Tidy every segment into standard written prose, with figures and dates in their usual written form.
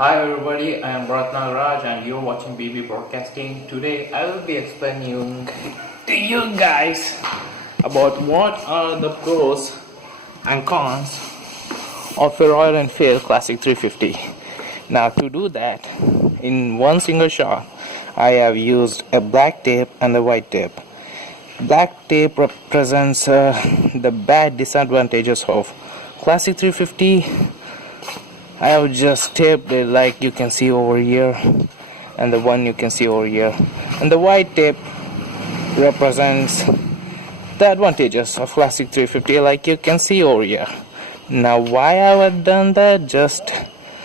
Hi everybody, I am Bharat Nagaraj and you're watching BB Broadcasting. Today I will be explaining to you guys about what are the pros and cons of a Royal Enfield Classic 350. Now to do that, in one single shot, I have used a black tape and a white tape. Black tape represents the bad disadvantages of Classic 350. I have just taped it like you can see over here, and the one you can see over here, and the white tape represents the advantages of Classic 350 like you can see over here. Now why I have done that? Just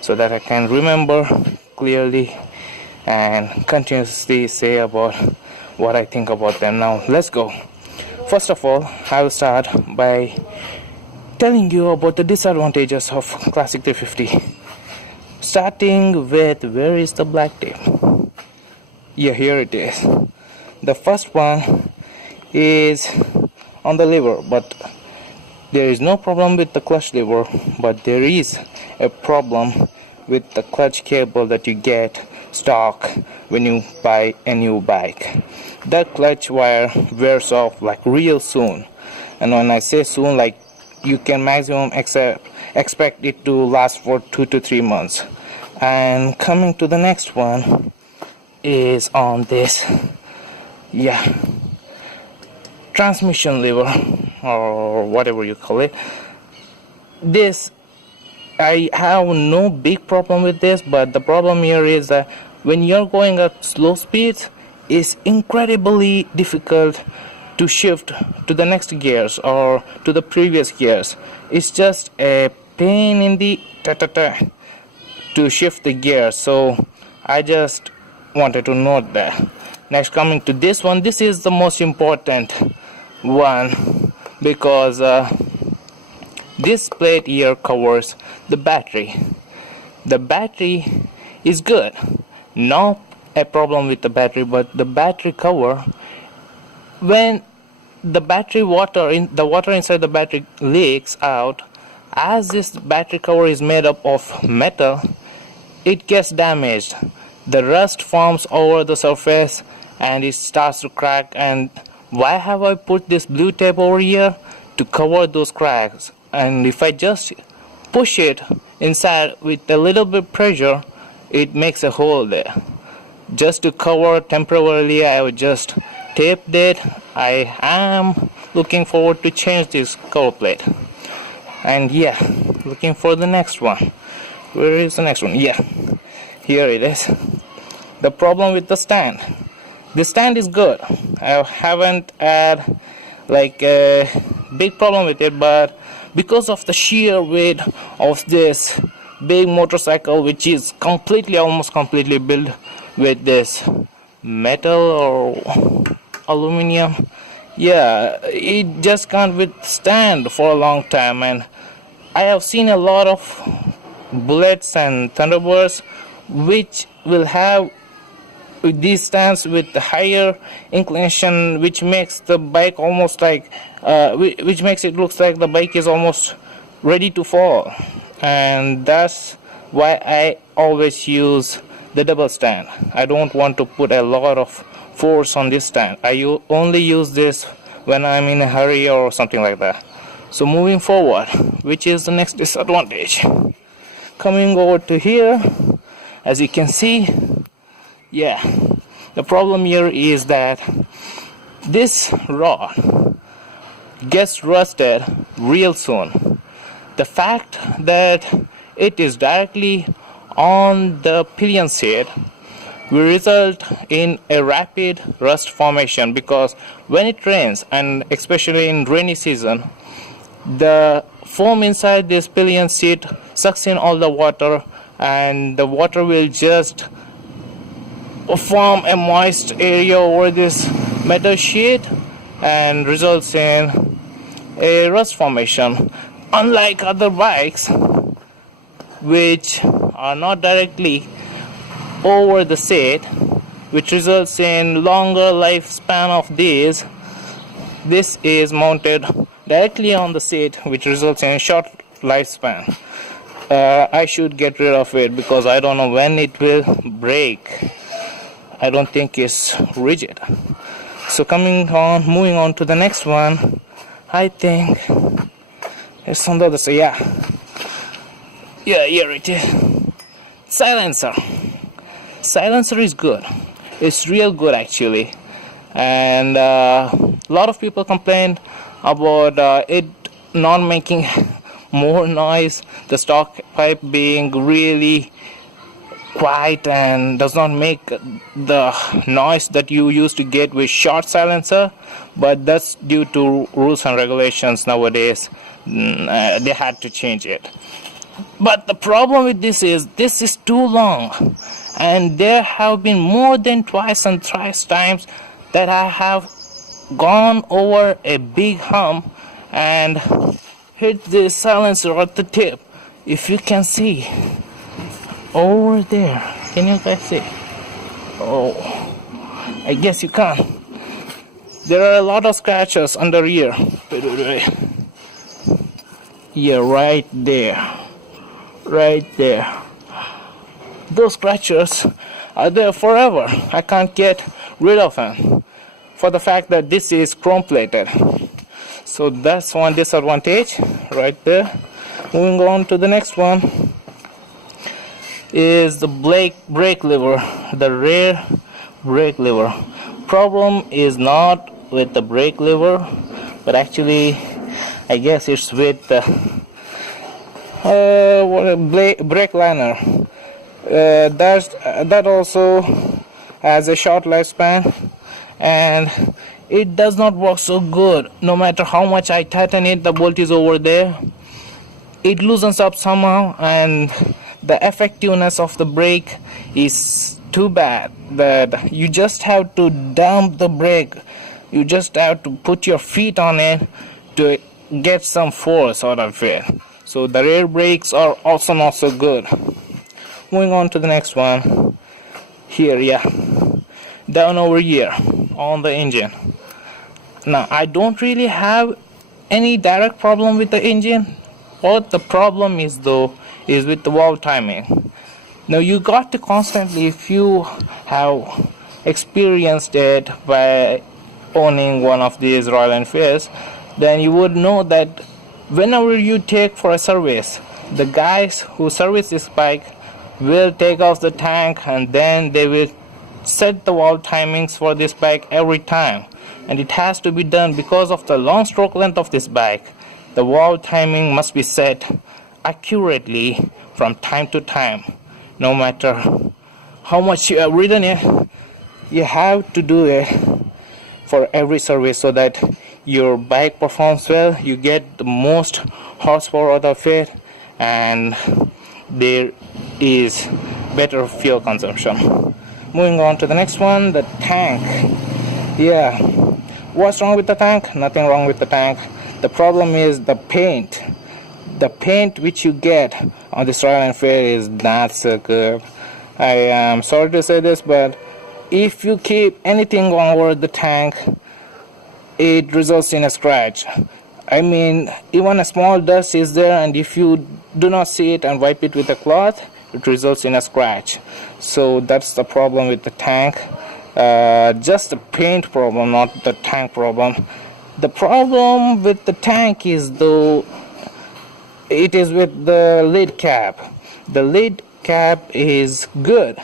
so that I can remember clearly and continuously say about what I think about them. Now let's go. First of all, I will start by telling you about the disadvantages of Classic 350. Starting with, where is the black tape? Yeah, here it is. The first one is on the lever, but there is no problem with the clutch lever, but there is a problem with the clutch cable that you get stock when you buy a new bike. That clutch wire wears off like real soon, and when I say soon, like you can maximum expect it to last for 2 to 3 months. And coming to the next one is on this, transmission lever or whatever you call it. This, I have no big problem with this, but the problem here is that when you're going at slow speeds, it's incredibly difficult to shift to the next gears or to the previous gears. It's just a pain in the to shift the gears. So I just wanted to note that. Next, coming to this one, this is the most important one because this plate here covers the battery. The battery is good, not a problem with the battery, but the battery cover, when the water inside the battery leaks out, as this battery cover is made up of metal, it gets damaged. The rust forms over the surface and it starts to crack. And why have I put this blue tape over here? To cover those cracks. And if I just push it inside with a little bit pressure, it makes a hole there. Just to cover temporarily, I would just taped it. I am looking forward to change this cover plate. And looking for the next one. Where is the next one? Here it is. The problem with the stand. The stand is good. I haven't had like a big problem with it, but because of the sheer weight of this big motorcycle, which is almost completely built with this metal or aluminum, it just can't withstand for a long time. And I have seen a lot of Bullets and Thunderbirds which will have these stands with higher inclination, which makes the bike almost like which makes it look like the bike is almost ready to fall. And that's why I always use the double stand. I don't want to put a lot of force on this stand. I only use this when I'm in a hurry or something like that. So moving forward, which is the next disadvantage? Coming over to here, as you can see, the problem here is that this rod gets rusted real soon. The fact that it is directly on the pillion seat will result in a rapid rust formation, because when it rains, and especially in rainy season, the foam inside this pillion seat sucks in all the water, and the water will just form a moist area over this metal sheet and results in a rust formation. Unlike other bikes which are not directly over the seat, which results in longer lifespan of these, this is mounted directly on the seat, which results in a short lifespan. I should get rid of it because I don't know when it will break. I don't think it's rigid. So moving on to the next one, I think it's on the other side. Yeah, here it is. Silencer. Silencer is good. It's real good actually, and a lot of people complain about it not making more noise, the stock pipe being really quiet and does not make the noise that you used to get with short silencer, but that's due to rules and regulations nowadays. They had to change it. But the problem with this is too long, and there have been more than twice and thrice times that I have gone over a big hump and hit the silencer at the tip. If you can see over there, can you guys see? Oh, I guess you can't. There are a lot of scratches under here. Yeah, right there. Those scratches are there forever. I can't get rid of them for the fact that this is chrome plated. So that's one disadvantage right there. Moving on to the next one is the brake lever, the rear brake lever. Problem is not with the brake lever, but actually I guess it's with the brake liner. That also has a short lifespan, and it does not work so good. No matter how much I tighten it, the bolt is over there, it loosens up somehow, and the effectiveness of the brake is too bad that you just have to dump the brake. You just have to put your feet on it to get some force out of it. So the rear brakes are also not so good. Moving on to the next one here, down over here on the engine. Now I don't really have any direct problem with the engine. What the problem is though is with the valve timing. Now you got to constantly, if you have experienced it by owning one of these Royal Enfields, then you would know that whenever you take for a service, the guys who service this bike will take off the tank and then they will set the valve timings for this bike every time, and it has to be done because of the long stroke length of this bike. The valve timing must be set accurately from time to time. No matter how much you have ridden it, you have to do it for every service so that your bike performs well, you get the most horsepower out of it, and there is better fuel consumption. Moving on to the next one, the tank. What's wrong with the tank? Nothing wrong with the tank. The problem is the paint. The paint which you get on this Royal Enfield is not so good. I am sorry to say this, but if you keep anything over the tank, it results in a scratch. I mean, even a small dust is there, and if you do not see it and wipe it with a cloth, it results in a scratch. So that's the problem with the tank. Just the paint problem, not the tank problem. The problem with the tank is though it is with the lid cap. The lid cap is good.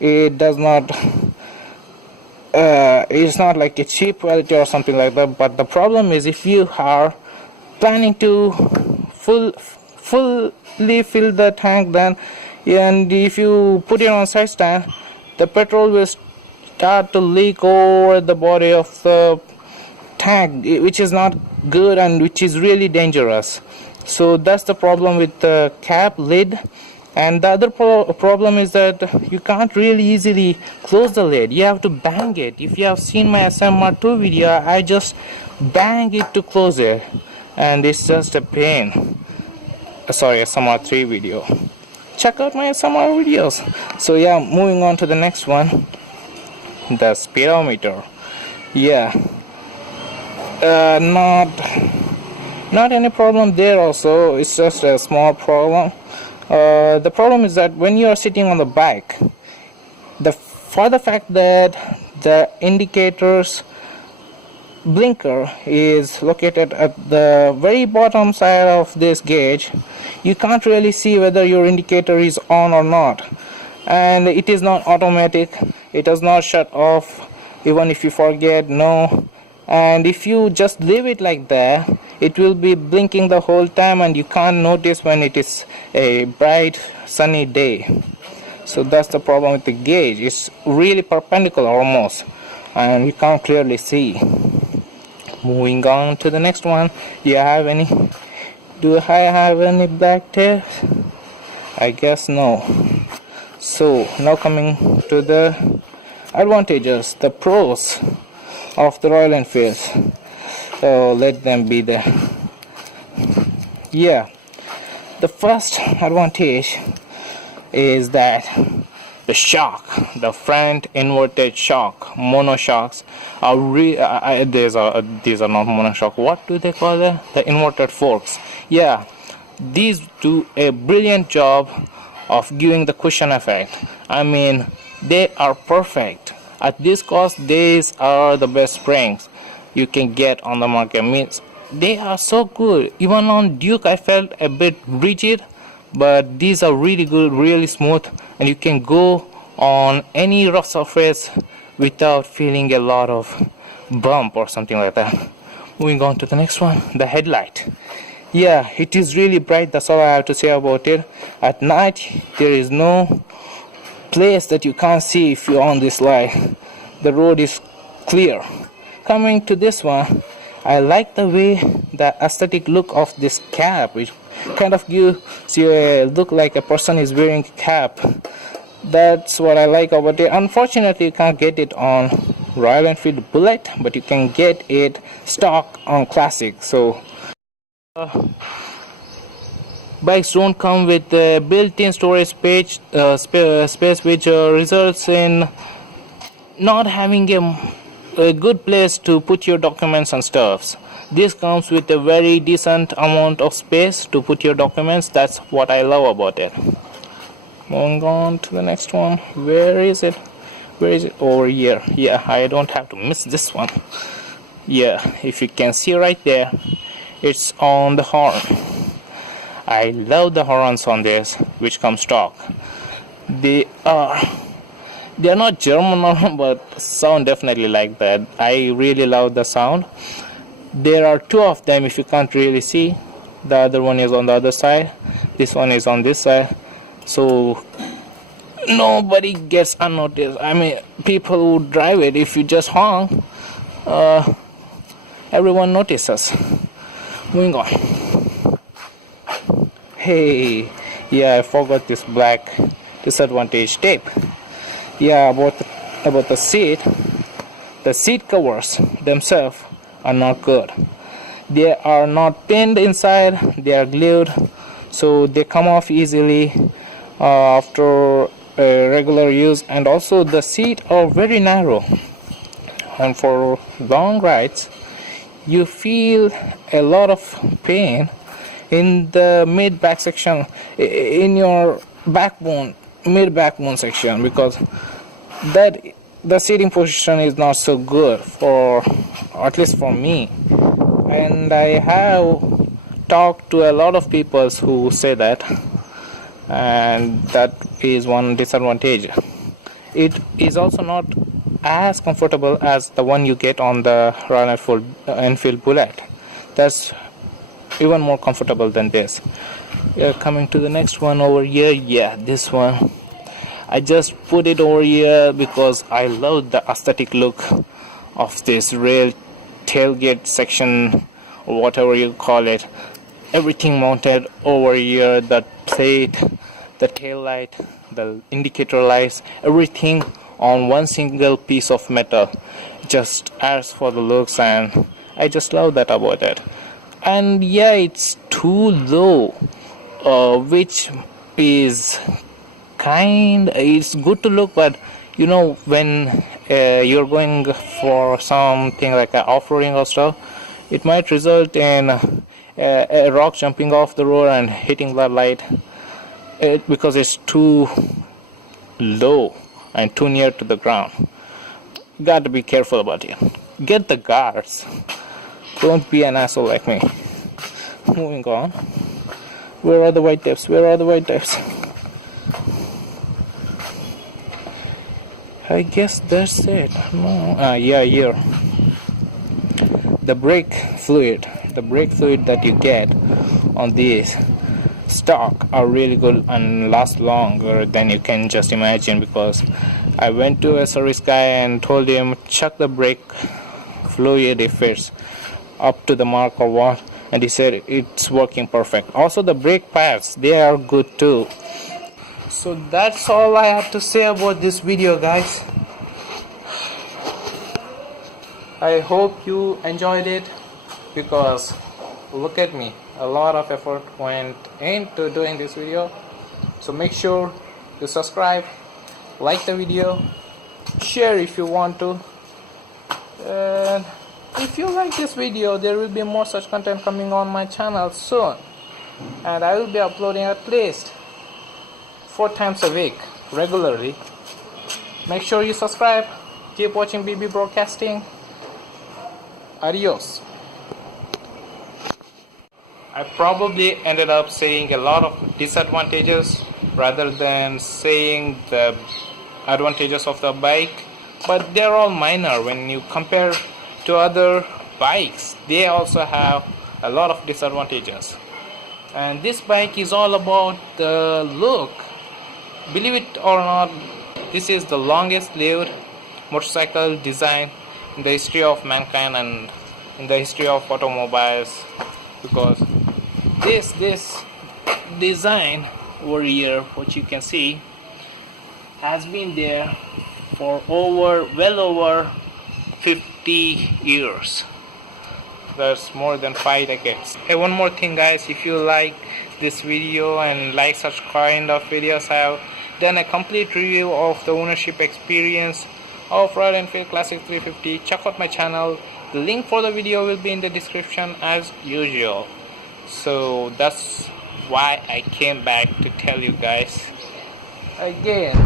It does not it's not like a cheap quality or something like that, but the problem is if you are planning to fully fill the tank, then and if you put it on side stand, the petrol will start to leak over the body of the tank, which is not good and which is really dangerous. So that's the problem with the cap lid. And the other problem is that you can't really easily close the lid. You have to bang it. If you have seen my SMR2 video, I just bang it to close it, and it's just a pain. Sorry, SMR3 video. Check out my SMR videos. So moving on to the next one, the speedometer. Not any problem there also. It's just a small problem. The problem is that when you are sitting on the bike, for the fact that the indicators blinker is located at the very bottom side of this gauge, you can't really see whether your indicator is on or not, and it is not automatic. It does not shut off even if you forget. No. And if you just leave it like that, it will be blinking the whole time and you can't notice when it is a bright sunny day. So that's the problem with the gauge. It's really perpendicular almost, and you can't clearly see. Moving on to the next one. Do I have any black tails? I guess no. So now coming to the advantages, the pros of the Royal Enfield. So let them be there. Yeah, the first advantage is that the shock, the front inverted shock, monoshocks are these are not monoshock. What do they call them? The inverted forks. Yeah, these do a brilliant job of giving the cushion effect. I mean, they are perfect. At this cost, these are the best springs you can get on the market. Means they are so good. Even on Duke, I felt a bit rigid, but these are really good, really smooth, and you can go on any rough surface without feeling a lot of bump or something like that. Moving on to the next one, the headlight. Yeah, it is really bright. That's all I have to say about it. At night, there is no place that you can't see if you're on this light. The road is clear. Coming to this one, I like the way the aesthetic look of this cap, which kind of gives you a look like a person is wearing a cap. That's what I like about it. Unfortunately, you can't get it on Royal Enfield Bullet, but you can get it stock on Classic. So bikes don't come with a built-in storage space, which results in not having a good place to put your documents and stuffs. This comes with a very decent amount of space to put your documents. That's what I love about it. Moving on to the next one. Where is it? Over here. Yeah, I don't have to miss this one. Yeah, if you can see right there, it's on the horn. I love the horns on this, which come stock. They are not German, but sound definitely like that. I really love the sound. There are two of them if you can't really see. The other one is on the other side. This one is on this side. So nobody gets unnoticed. I mean, people who drive it, if you just honk, everyone notices. Moving on. Hey, yeah, I forgot this black disadvantage tape. Yeah, about the seat covers themselves are not good. They are not pinned inside, they are glued, so they come off easily after regular use. And also the seat are very narrow, and for long rides you feel a lot of pain in the mid back section, in your backbone, mid backbone section, because that the seating position is not so good, for at least for me. And I have talked to a lot of people who say that, and that is one disadvantage. It is also not as comfortable as the one you get on the Royal Enfield Bullet. That's even more comfortable than this. Coming to the next one over here. Yeah, this one, I just put it over here because I love the aesthetic look of this rail tailgate section, or whatever you call it. Everything mounted over here, the plate, the tail light, the indicator lights, everything on one single piece of metal. Just adds for the looks, and I just love that about it. And yeah, it's too low, which is it's good to look, but you know, when you're going for something like off-roading or stuff, it might result in a rock jumping off the road and hitting the light. because it's too low and too near to the ground. Got to be careful about it. Get the guards. Don't be an asshole like me. Moving on. Where are the white tips? Where are the white tips? I guess that's it. No. Yeah, here. The brake fluid that you get on these stock are really good and last longer than you can just imagine, because I went to a service guy and told him check the brake fluid if it's up to the mark or what, and he said it's working perfect. Also the brake pads, they are good too. So that's all I have to say about this video, guys. I hope you enjoyed it, because look at me, a lot of effort went into doing this video. So make sure to subscribe, like the video, share if you want to, and if you like this video, there will be more such content coming on my channel soon, and I will be uploading at least 4 times a week regularly. Make sure you subscribe, keep watching BB Broadcasting. Adios. I probably ended up saying a lot of disadvantages rather than saying the advantages of the bike, but they're all minor when you compare to other bikes. They also have a lot of disadvantages, and this bike is all about the look. Believe it or not, this is the longest lived motorcycle design in the history of mankind and in the history of automobiles, because this design over here, what you can see, has been there for well over 50 years. That's more than 5 decades. Hey, one more thing, guys, if you like this video and like such kind of videos, I have done a complete review of the ownership experience of Royal Enfield Classic 350. Check out my channel. The link for the video will be in the description as usual. So that's why I came back to tell you guys again.